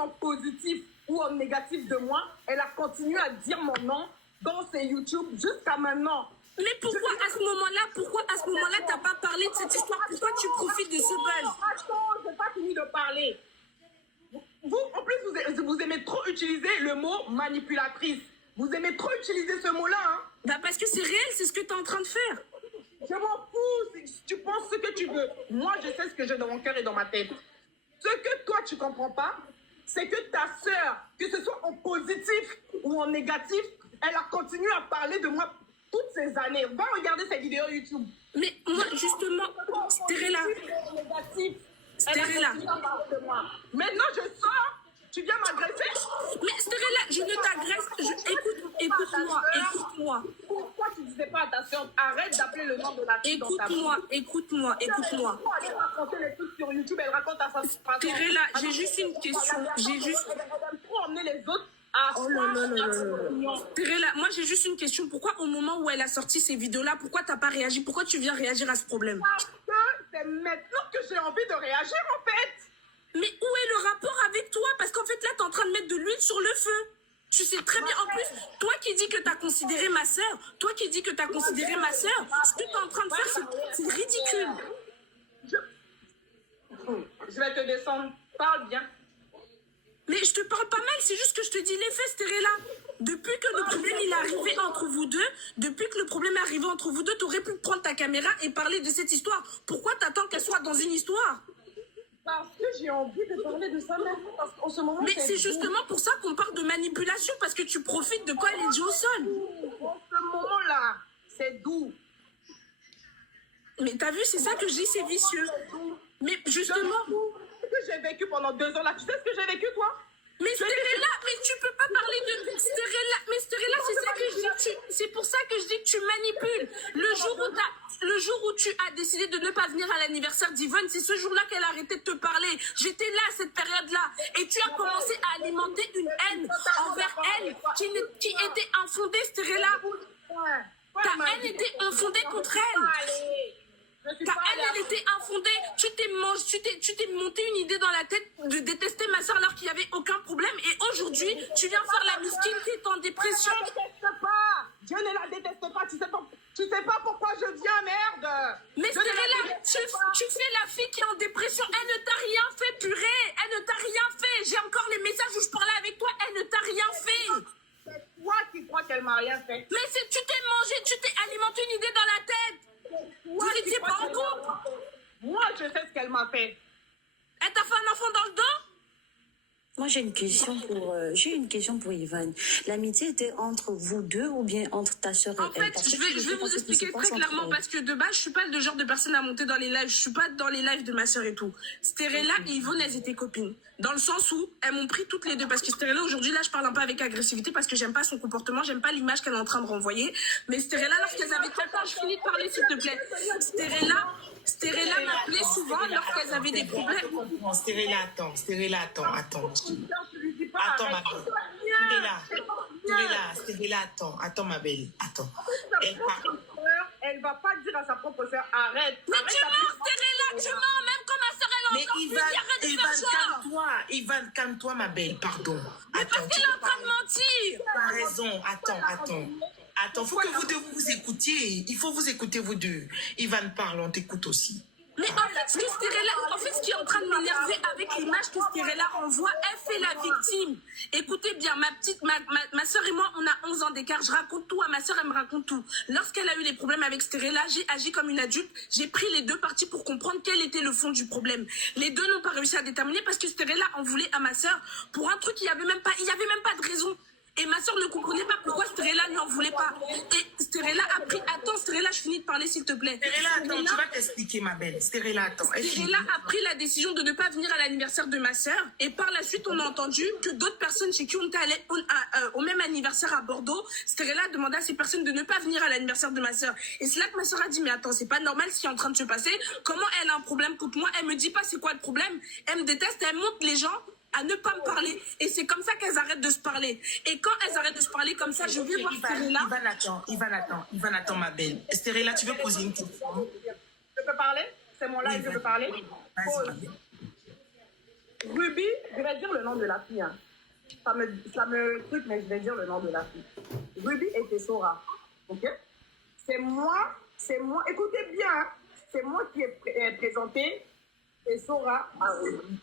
en positif ou en négatif de moi, elle a continué à dire mon nom dans ses YouTube jusqu'à maintenant. Mais pourquoi à ce moment-là, t'as pas parlé de cette histoire? Pourquoi tu profites de ce buzz? Attends, j'ai pas fini de parler. Vous, en plus, vous aimez trop utiliser le mot manipulatrice. Vous aimez trop utiliser ce mot-là, hein? Bah parce que c'est réel, c'est ce que t'es en train de faire. Je m'en fous, tu penses ce que tu veux. Moi, je sais ce que j'ai dans mon cœur et dans ma tête. Ce que toi, tu comprends pas, c'est que ta sœur, que ce soit en positif ou en négatif, elle a continué à parler de moi toutes ces années. Va regarder ses vidéos YouTube. Mais moi, justement, Sterella. Sterella. Maintenant, je sors. Tu viens m'agresser? Mais Sterella, je ne t'agresse. Écoute-moi. Pourquoi tu disais pas à ta soeur, arrête d'appeler le nom de la fille dans ta vie? Écoute-moi. Elle raconte les trucs sur YouTube, elle raconte à sa façon. Sterella, j'ai juste une question. Elle aime trop emmener les autres à... Oh là. Sterella, moi j'ai juste une question. Pourquoi au moment où elle a sorti ces vidéos-là, pourquoi t'as pas réagi? Pourquoi tu viens réagir à ce problème? Parce que c'est maintenant que j'ai envie de réagir, en fait. Mais où est le rapport avec toi? Parce qu'en fait, là, t'es en train de mettre de l'huile sur le feu. Tu sais très bien, en plus, toi qui dis que t'as considéré ma sœur, ce que t'es en train de faire, c'est ridicule. Je vais te descendre. Parle bien. Mais je te parle pas mal, c'est juste que je te dis les faits, Sterella. Depuis que le problème est arrivé entre vous deux, t'aurais pu prendre ta caméra et parler de cette histoire. Pourquoi t'attends qu'elle soit dans une histoire? Parce que j'ai envie de parler de ça maintenant, parce qu'en ce moment... Mais c'est justement pour ça qu'on parle de manipulation, parce que tu profites de quoi elle est dit au sol. En ce moment-là, c'est doux. Mais t'as vu, c'est ça que je dis, c'est vicieux. Mais justement... Ce que j'ai vécu pendant 2 ans là, tu sais ce que j'ai vécu, toi? Mais Sterella, mais tu peux pas parler de Sterella. Mais Sterella, c'est ça que je dis. C'est pour ça que je dis que tu manipules. Le jour où tu as décidé de ne pas venir à l'anniversaire d'Yvonne, c'est ce jour-là qu'elle a arrêté de te parler. J'étais là à cette période-là. Et tu as commencé à alimenter une haine envers elle qui était infondée, Sterella. Ta haine était infondée contre elle. Ta haine, elle était infondée. Tu t'es monté une idée dans la tête de détester ma soeur alors qu'il n'y avait aucun problème. Et aujourd'hui, tu viens faire la miskine qui est en dépression. Je ne la déteste pas. Je ne la déteste pas. Tu sais pas pourquoi je viens, merde. Mais Sterella, tu fais la fille qui est en dépression. Elle ne t'a rien fait, purée. Elle ne t'a rien fait. J'ai encore les messages où je parlais avec toi. Elle ne t'a rien fait. C'est toi qui crois qu'elle m'a rien fait. Mais tu t'es alimenté une idée dans la tête. Vous n'étiez pas en couple. Moi, je sais ce qu'elle m'a fait. Elle t'a fait un enfant dans le dos? Moi, j'ai une question pour Yvonne. L'amitié était entre vous deux ou bien entre ta soeur et elle? En fait, je vais vous expliquer très clairement parce que de base, je suis pas le genre de personne à monter dans les lives. Je suis pas dans les lives de ma soeur et tout. Sterella et Yvonne, elles étaient copines. Dans le sens où elles m'ont pris toutes les deux. Parce que Sterella, aujourd'hui, là, je parle un peu avec agressivité parce que j'aime pas son comportement, j'aime pas l'image qu'elle est en train de renvoyer. Mais Sterella, lorsqu'elles avaient... Attends, je finis de parler, s'il te plaît. Sterella m'appelait souvent lorsqu'elles avaient des problèmes. Sterella, attends. Attends, ma belle. Sterella, attends, ma belle. Attends. Elle va pas dire à sa propre soeur, arrête. Mais tu mens, Sterella, tu mens. Même quand ma soeur, elle Mais entend, je dis, arrête de faire genre. Yvonne, calme-toi, ma belle, pardon. Mais parce qu'elle est en train de mentir. Tu as raison, attends, faut que vous deux vous écoutiez. Il faut vous écouter, vous deux. Yvonne parle, on t'écoute aussi. Mais en fait, ce qui est en train de m'énerver avec l'image que Sterella renvoie, elle fait la victime. Écoutez bien, ma soeur et moi, on a 11 ans d'écart. Je raconte tout à ma soeur, elle me raconte tout. Lorsqu'elle a eu des problèmes avec Sterella, j'ai agi comme une adulte. J'ai pris les deux parties pour comprendre quel était le fond du problème. Les deux n'ont pas réussi à déterminer parce que Sterella en voulait à ma soeur pour un truc il y avait même pas de raison. Et ma soeur ne comprenait pas pourquoi Sterella n'en voulait pas. Et Sterella a pris... Attends, Sterella, je finis de parler, s'il te plaît. Sterella, attends, tu vas t'expliquer, ma belle. Sterella, attends. Sterella a pris la décision de ne pas venir à l'anniversaire de ma soeur. Et par la suite, on a entendu que d'autres personnes chez qui on était allés au même anniversaire à Bordeaux, Sterella a demandé à ces personnes de ne pas venir à l'anniversaire de ma soeur. Et c'est là que ma soeur a dit, mais attends, c'est pas normal ce qui est en train de se passer. Comment elle a un problème contre moi? Elle me dit pas c'est quoi le problème. Elle me déteste, elle monte les gens à ne pas me parler. Et c'est comme ça qu'elles arrêtent de se parler. Et quand elles arrêtent de se parler comme ça, je vais voir Sterella. Yvonne, attends, ma belle. Sterella, tu veux poser une question? Je peux parler? C'est mon live, je peux parler? Vas-y, ma belle. Ruby, je vais dire le nom de la fille. Hein. Ça me truc, mais je vais dire le nom de la fille. Ruby et Tessora. Ok? C'est moi, écoutez bien, hein, c'est moi qui ai présenté Tessora à Ruby.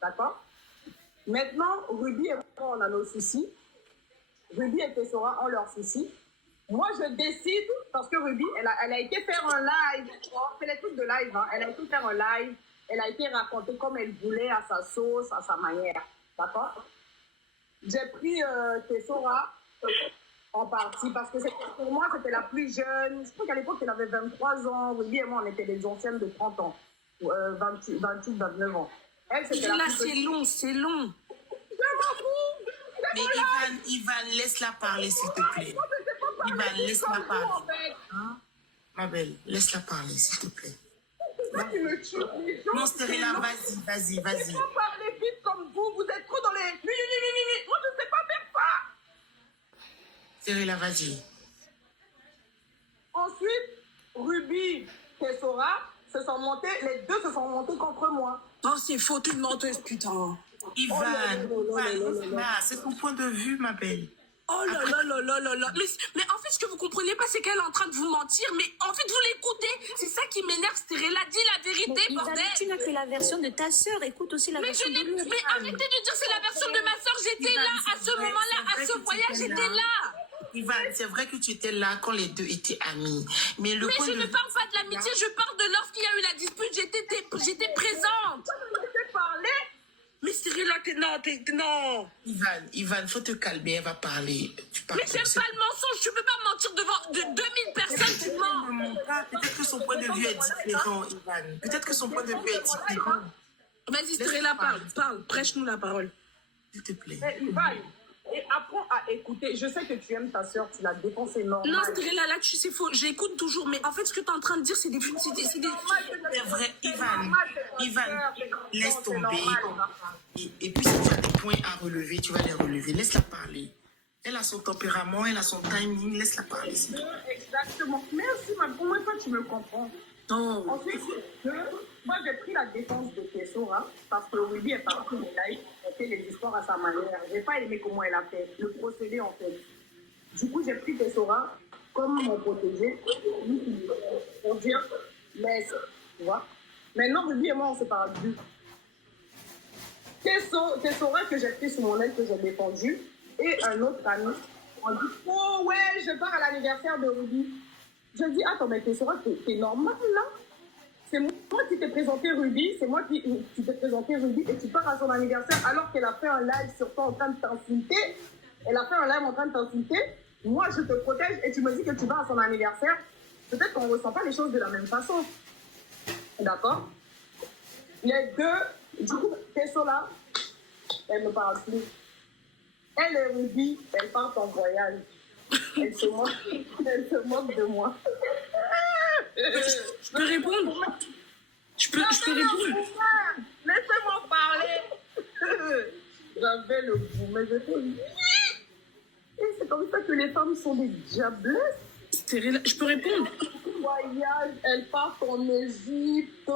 D'accord? Maintenant, Ruby et moi, on a nos soucis. Ruby et Tessora ont leurs soucis. Moi, je décide, parce que Ruby, elle a été faire un live. C'est les trucs de live, hein. Elle a été faire un live. Elle a été racontée comme elle voulait, à sa sauce, à sa manière. D'accord? J'ai pris Tessora en partie, parce que pour moi, c'était la plus jeune. Je crois qu'à l'époque, elle avait 23 ans. Ruby et moi, on était les anciennes de 30 ans. 28, 29 ans. Elle, c'était Là, la plus c'est petite. long, c'est long. Je m'en fous. Mais Ivan, laisse-la parler, s'il te plaît. Ivan, laisse-la parler. Hein? Ma belle, laisse-la parler, s'il te plaît. C'est ça qui me tue. Les gens, Non, Stérila, vas-y. vous n'êtes pas parler vite comme vous êtes trop dans les... Moi, je ne sais pas faire ça. Stérila, vas-y. Ensuite, Ruby, Tessora, les deux se sont montés contre moi. Oh, c'est faux, tu une menteuse, putain. Ivan, c'est ton point de vue, ma belle. Oh là là là là là là. Mais en fait, ce que vous comprenez pas, c'est qu'elle est en train de vous mentir. Mais en fait, vous l'écoutez. C'est ça qui m'énerve, Stérella. Dis la vérité, Mais bordel. Ivan, tu n'as que la version de ta sœur. Écoute aussi la Mais, version de lui. mais arrêtez de dire c'est la version de ma soeur. J'étais Ivan, là à c'est ce vrai, moment-là, c'est à vrai ce que voyage, tu étais j'étais là. là. Ivan, c'est vrai que tu étais là quand les deux étaient amis. Mais le Mais point je de ne vue- parle pas de l'amitié, je parle de lorsqu'il y a eu la dispute. J'étais présente. Je laissez parler. Mais Stérella, non. Ivan, faut te calmer, elle va parler. Tu parles Mais j'aime comme ça. pas le mensonge. Tu peux pas mentir devant 2000 personnes, tu mens. Peut-être que son point de vue est différent, Ivan. Peut-être que son point de vue est différent. Vas-y, Stérella, parle. Prêche-nous la parole. S'il te plaît. Mais Ivan, et apprends à écouter. Je sais que tu aimes ta soeur, tu la défends, c'est normal. Non, Stérella, là, tu sais, faux. J'écoute toujours. Mais en fait, ce que tu es en train de dire, c'est des... C'est vrai, Ivan, laisse tomber. Et puis, si tu as des points à relever, tu vas les relever. Laisse-la parler. Elle a son tempérament, elle a son timing. Laisse-la parler. s'il te plaît. Exactement. Merci, ma. Au moins, toi, tu me comprends. Non. Ensuite, moi, j'ai pris la défense de Tessora parce que Ruby est partie de live, elle fait les histoires à sa manière. J'ai pas aimé comment elle a fait, le procédé en fait. Du coup, j'ai pris Tessora comme mon protégé pour dire laisse, tu vois. Maintenant, Ruby et moi, on se parle plus. Tessora que j'ai pris sous mon aile, que j'ai défendu, et un autre ami, on dit oh ouais, je pars à l'anniversaire de Ruby. Je dis attends, mais Tessora, t'es normal là? C'est moi qui t'ai présenté Ruby, c'est moi qui t'ai présenté Ruby et tu pars à son anniversaire alors qu'elle a fait un live sur toi en train de t'insulter. Elle a fait un live en train de t'insulter. Moi, je te protège et tu me dis que tu vas à son anniversaire. Peut-être qu'on ne ressent pas les choses de la même façon. D'accord? Les deux, du coup, Tessora, elle ne me parle plus. Elle et Ruby, elles partent en voyage. Elle se moque de moi. Je peux répondre? Je peux répondre? Laissez-moi parler. J'avais le goût, mais je fais oui. Et c'est comme ça que les femmes sont des diablesses. Stérella, je peux répondre? Voyage, elles partent en Égypte.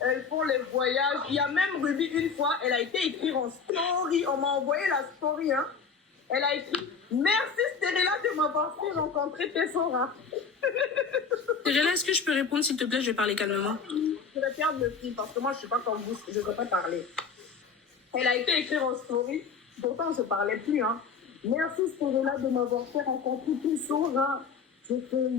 Elles font les voyages. Il y a même Ruby, une fois, elle a été écrire en story. On m'a envoyé la story, hein. Elle a écrit « Merci Stérella de m'avoir fait rencontrer Tessora. » Stérella, est-ce que je peux répondre, s'il te plaît? Je vais parler calmement. Je vais perdre le fil parce que moi, je ne suis pas comme vous. Je ne peux pas parler. Elle a été écrire en story. Pourtant, on ne se parlait plus, hein. « Merci Stérella de m'avoir fait rencontrer Tessora. » Je fais «